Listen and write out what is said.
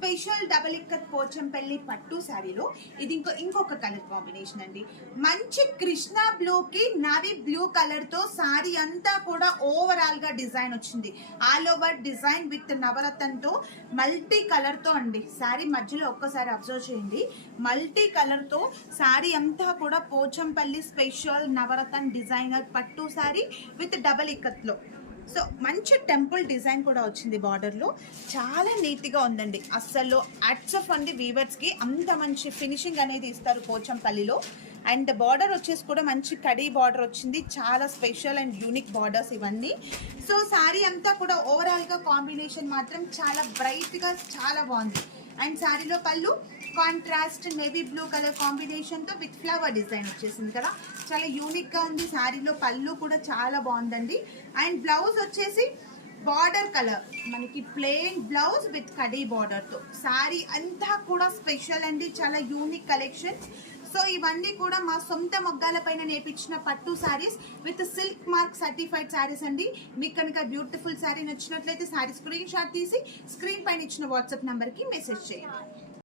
Special double ikat Pochampally పట్టు శారీలో ఇది ఇంకొక కలర్ కాంబినేషన్ అండి. మంచి కృష్ణ బ్లూకి నావీ బ్లూ కలర్ తో శారీ అంతా కూడా ఓవరాల్ గా డిజైన్ వచ్చింది. ఆల్ ఓవర్ డిజైన్ విత్ నవరత్నంతో మల్టీ కలర్ తో అండి. శారీ మధ్యలో ఒక్కసారి అబ్జర్వ్ చేయండి. మల్టీ కలర్ తో శారీ అంతా కూడా పోచంపల్లి స్పెషల్ నవరత్న డిజైనర్ పట్టు శారీ విత్ డబల్ ఇక్కత్ లో. సో మంచి టెంపుల్ డిజైన్ కూడా వచ్చింది. బార్డర్లో చాలా నీట్గా ఉందండి. అస్సలు అట్సఫ్ అండి వీవర్స్కి అంత మంచి ఫినిషింగ్ అనేది ఇస్తారు పోచంపల్లిలో. అండ్ బార్డర్ వచ్చేసి కూడా మంచి కడీ బార్డర్ వచ్చింది. చాలా స్పెషల్ అండ్ యూనిక్ బార్డర్స్ ఇవన్నీ. సో శారీ అంతా కూడా ఓవరాల్గా కాంబినేషన్ మాత్రం చాలా బ్రైట్గా చాలా బాగుంది. అండ్ శారీలో పళ్ళు కాంట్రాస్ట్ నేవీ బ్లూ కలర్ కాంబినేషన్తో విత్ ఫ్లవర్ డిజైన్ వచ్చేసింది కదా, చాలా యూనిక్గా ఉంది. శారీలో పళ్ళు కూడా చాలా బాగుందండి. అండ్ బ్లౌజ్ వచ్చేసి బార్డర్ కలర్ మనకి ప్లెయిన్ బ్లౌజ్ విత్ కడీ బార్డర్తో. శారీ అంతా కూడా స్పెషల్ అండి, చాలా యూనిక్ కలెక్షన్. సో ఇవన్నీ కూడా మా సొంత మొగ్గాల పైన నేర్పించిన పట్టు saris with silk mark certified saris అండి. మీకు కనుక బ్యూటిఫుల్ శారీ నచ్చినట్లయితే శారీ స్క్రీన్ షాట్ తీసి స్క్రీన్ పైన ఇచ్చిన వాట్సాప్ నెంబర్కి మెసేజ్ చేయండి.